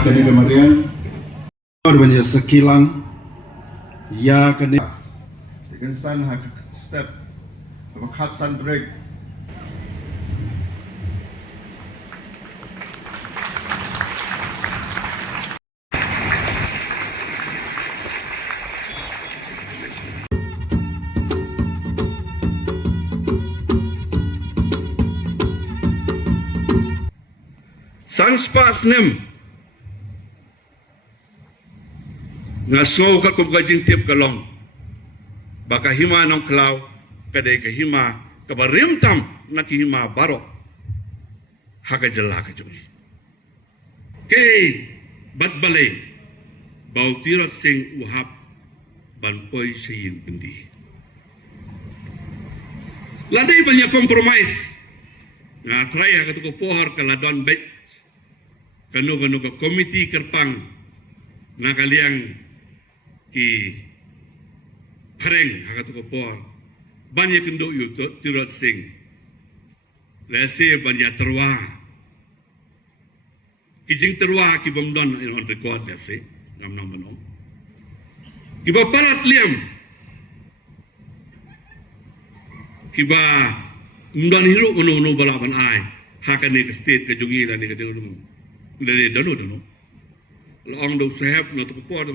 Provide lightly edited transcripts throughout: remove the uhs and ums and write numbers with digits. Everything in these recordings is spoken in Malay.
Tadi kemudian banyak sekilang ya kena dengan san hak step makat san break san spa Snem ngaso ka ko gajing tiap kalong baka Hima Nongkhlaw kadai ka Hima ka barimtam na ki Hima baro haka jala ka jungi ke bat balay bau Tirot sing uhap ban oi Syiem pendi landai banyak kompromis nga traya ka ko pohor ka ladon bet kanu ka komiti kerpang na kaliang ki pareng hakat ko por banyak kendo yu Tirot sing lese banyak terwa ki jing terwa ki bomdon on record lese ngam nam manong ki ba parat liam ki ba mdon hiru uno balaban ai hakan ni state ke jungi la ni ke dulu le dono long do sahab na to por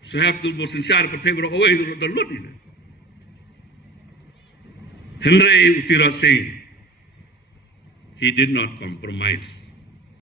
sahab tu bosin shar per febro away do loti Henry Tirot sing he did not compromise